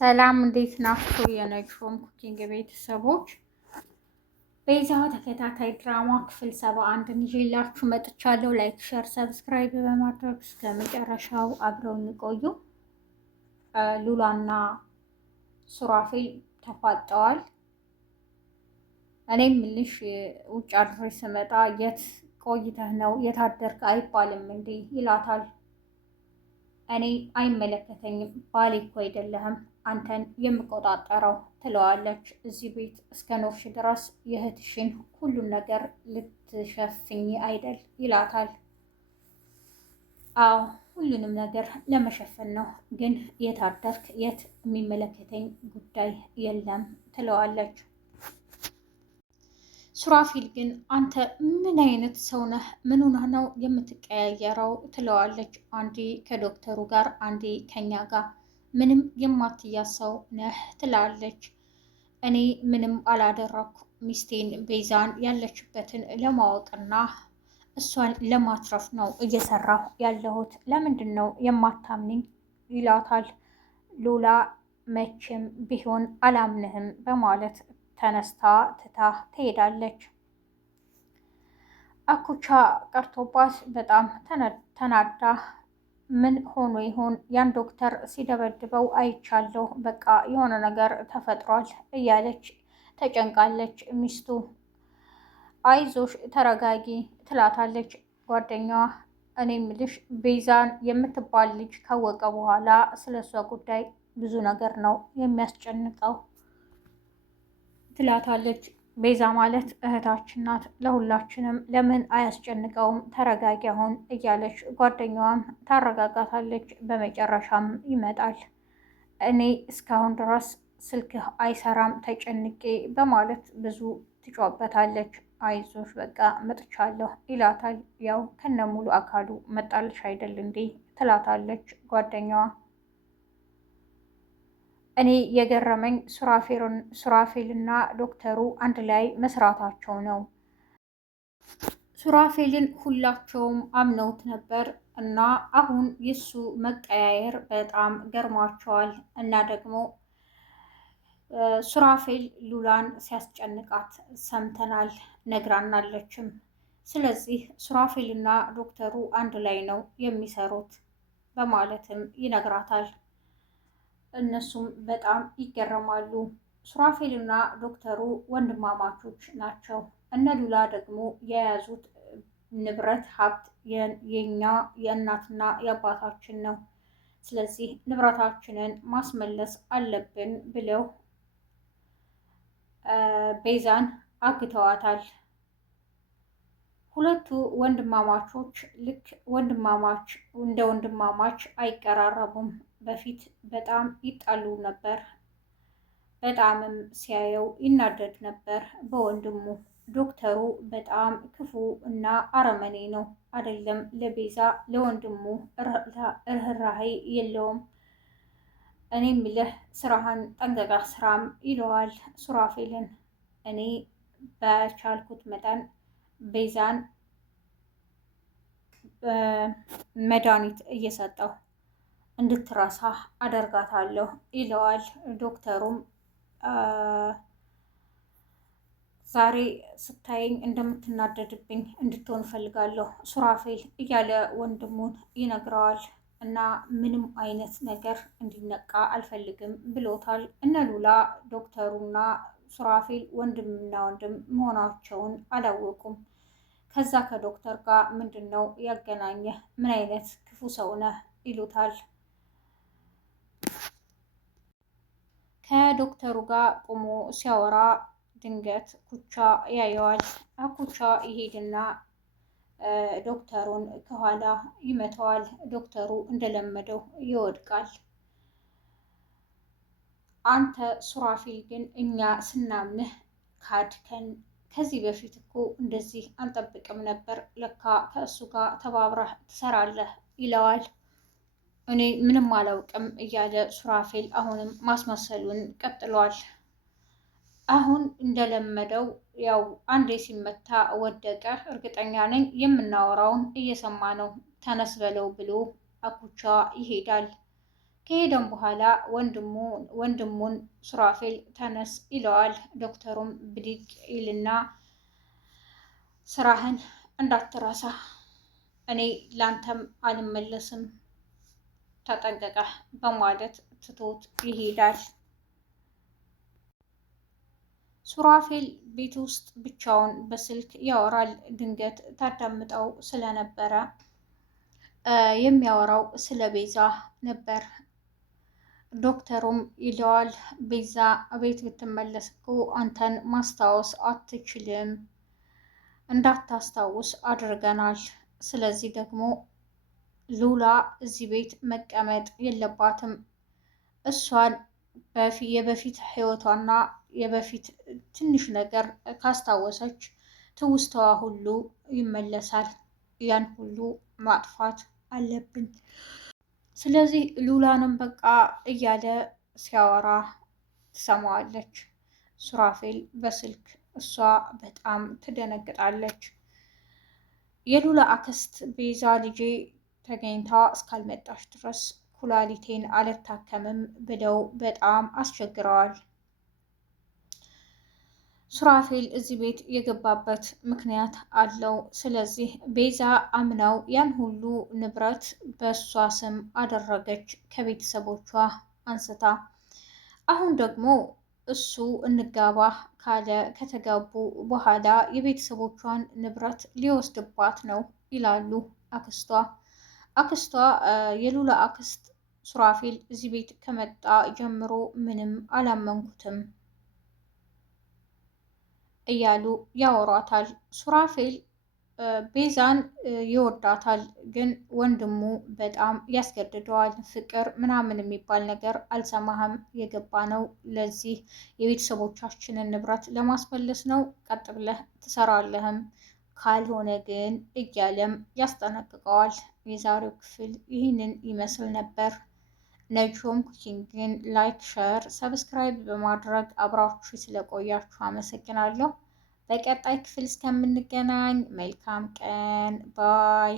ሰላም እንዴት ናችሁ? የነጅሆም ኩኪንግ ቤተሰቦች ቤዛ ተከታታይ ድራማ ክፍል 71 ይዤላችሁ መጥቻለሁ። ላይክ፣ ሸር፣ ሰብስክራይብ በማድረግ እስከ መጨረሻው አብረውን ቆዩ። ሉላና ሱራፌል ተፋጠዋል። እኔም ምልሽ ውጭ አድሬ ስመጣ የት ቆይተህ ነው የታደርክ አይባልም እንዴ ይላታል። እኔ አይመለከተኝም፣ ባሌ እኮ አይደለህም አንተን የምቆጣጠረው ትለዋለች። እዚህ ቤት እስከ ኖርሽ ድረስ የእህትሽን ሁሉን ነገር ልትሸፍኝ አይደል ይላታል። አዎ ሁሉንም ነገር ለመሸፈን ነው፣ ግን የታደርክ የት የሚመለከተኝ ጉዳይ የለም ትለዋለች። ሱራፊል ግን አንተ ምን አይነት ሰው ነህ? ምን ሆነህ ነው የምትቀያየረው? ትለዋለች። አንዴ ከዶክተሩ ጋር አንዴ ከኛ ጋር ምንም የማትያሰው ነህ ትላለች። እኔ ምንም አላደረኩ፣ ሚስቴን ቤዛን ያለችበትን ለማወቅና እሷን ለማትረፍ ነው እየሰራሁ ያለሁት። ለምንድን ነው የማታምንኝ? ይላታል። ሉላ መቼም ቢሆን አላምንህም በማለት ተነስታ ትታ ትሄዳለች። አኩቻ ቀርቶባት በጣም ተናዳ ምን ሆኖ ይሆን ያን ዶክተር ሲደበድበው አይቻለሁ፣ በቃ የሆነ ነገር ተፈጥሯል እያለች ተጨንቃለች። ሚስቱ አይዞሽ ተረጋጊ ትላታለች ጓደኛዋ። እኔ ምልሽ ቤዛን የምትባል ልጅ ካወቀ በኋላ ስለ እሷ ጉዳይ ብዙ ነገር ነው የሚያስጨንቀው ትላታለች። ቤዛ ማለት እህታችን ናት፣ ለሁላችንም ለምን አያስጨንቀውም? ተረጋጊ አሁን እያለች ጓደኛዋም ታረጋጋታለች። በመጨረሻም ይመጣል። እኔ እስካሁን ድረስ ስልክህ አይሰራም ተጨንቄ በማለት ብዙ ትጮበታለች። አይዞሽ በቃ መጥቻለሁ ይላታል። ያው ከነሙሉ አካሉ መጣልሽ አይደል እንዴ ትላታለች ጓደኛዋ። እኔ የገረመኝ ሱራፌልና ዶክተሩ አንድ ላይ መስራታቸው ነው። ሱራፌልን ሁላቸውም አምነውት ነበር እና አሁን የሱ መቀያየር በጣም ገርሟቸዋል። እና ደግሞ ሱራፌል ሉላን ሲያስጨንቃት ሰምተናል፣ ነግራናለችም። ስለዚህ ሱራፌልና ዶክተሩ አንድ ላይ ነው የሚሰሩት በማለትም ይነግራታል። እነሱም በጣም ይገረማሉ። ሱራፌልና ዶክተሩ ወንድማማቾች ናቸው። እነ ሉላ ደግሞ የያዙት ንብረት ሀብት የኛ የእናትና የአባታችን ነው። ስለዚህ ንብረታችንን ማስመለስ አለብን ብለው ቤዛን አግተዋታል። ሁለቱ ወንድማማቾች ልክ ወንድማማች እንደ ወንድማማች አይቀራረቡም። በፊት በጣም ይጣሉ ነበር። በጣምም ሲያየው ይናደድ ነበር በወንድሙ። ዶክተሩ በጣም ክፉ እና አረመኔ ነው። አይደለም ለቤዛ ለወንድሙ ርህራሄ የለውም። እኔ ምልህ ስራህን ጠንቀቃ ስራም ይለዋል ሱራፌልን። እኔ በቻልኩት መጠን ቤዛን መድኃኒት እየሰጠሁ እንድትረሳ አደርጋታለሁ ይለዋል። ዶክተሩም ዛሬ ስታየኝ እንደምትናደድብኝ እንድትሆን ፈልጋለሁ ሱራፌል እያለ ወንድሙን ይነግረዋል። እና ምንም አይነት ነገር እንዲነቃ አልፈልግም ብሎታል። እነ ሉላ ዶክተሩና ሱራፌል ወንድምና ወንድም መሆናቸውን አላወቁም። ከዛ ከዶክተር ጋር ምንድን ነው ያገናኘህ? ምን አይነት ክፉ ሰው ነህ? ይሉታል። ከዶክተሩ ጋር ቆሞ ሲያወራ ድንገት ኩቻ ያየዋል። ኩቻ ይሄድና ዶክተሩን ከኋላ ይመታዋል። ዶክተሩ እንደለመደው ይወድቃል። አንተ ሱራፌል ግን እኛ ስናምንህ ካድከን። ከዚህ በፊት እኮ እንደዚህ አንጠብቅም ነበር፣ ለካ ከእሱ ጋር ተባብረህ ትሰራለህ ይለዋል። እኔ ምንም አላውቅም እያለ ሱራፌል አሁንም ማስመሰሉን ቀጥሏል። አሁን እንደለመደው ያው አንዴ ሲመታ ወደቀ፣ እርግጠኛ ነኝ የምናወራውን እየሰማ ነው፣ ተነስ በለው ብሎ አኩቻ ይሄዳል። ከሄደም በኋላ ወንድሙን ሱራፌል ተነስ ይለዋል። ዶክተሩም ብድግ ይልና ስራህን እንዳትረሳ፣ እኔ ላንተም አልመለስም ተጠንቀቀህ በማለት ትቶት ይሄዳል። ሱራፌል ቤት ውስጥ ብቻውን በስልክ ያወራል። ድንገት ታዳምጠው ስለነበረ የሚያወራው ስለ ቤዛ ነበር። ዶክተሩም ይለዋል ቤዛ ቤት ብትመለስ እኮ አንተን ማስታወስ አትችልም፣ እንዳታስታውስ አድርገናል። ስለዚህ ደግሞ ሉላ እዚህ ቤት መቀመጥ የለባትም። እሷን የበፊት ህይወቷና የበፊት ትንሽ ነገር ካስታወሰች ትውስታዋ ሁሉ ይመለሳል። ያን ሁሉ ማጥፋት አለብን። ስለዚህ ሉላንም በቃ እያለ ሲያወራ ትሰማዋለች ሱራፌል በስልክ። እሷ በጣም ትደነግጣለች። የሉላ አክስት ቤዛ ልጄ ተገኝታ እስካልመጣች ድረስ ኩላሊቴን አልታከምም ብለው በጣም አስቸግረዋል። ሱራፌል እዚህ ቤት የገባበት ምክንያት አለው። ስለዚህ ቤዛ አምናው ያን ሁሉ ንብረት በእሷ ስም አደረገች ከቤተሰቦቿ አንስታ። አሁን ደግሞ እሱ እንጋባ ካለ ከተጋቡ በኋላ የቤተሰቦቿን ንብረት ሊወስድባት ነው ይላሉ አክስቷ የሉላ አክስት ሱራፌል እዚህ ቤት ከመጣ ጀምሮ ምንም አላመንኩትም እያሉ ያወሯታል። ሱራፌል ቤዛን ይወዳታል፣ ግን ወንድሙ በጣም ያስገድደዋል። ፍቅር ምናምን የሚባል ነገር አልሰማህም፣ የገባ ነው ለዚህ የቤተሰቦቻችንን ንብረት ለማስመለስ ነው፣ ቀጥ ብለህ ትሰራለህም፣ ካልሆነ ግን እያለም ያስጠነቅቀዋል። የዛሬው ክፍል ይህንን ይመስል ነበር። ነጆም ኩኪንግን ላይክ፣ ሸር፣ ሰብስክራይብ በማድረግ አብራችሁ ስለቆያችሁ አመሰግናለሁ። በቀጣይ ክፍል እስከምንገናኝ መልካም ቀን ባይ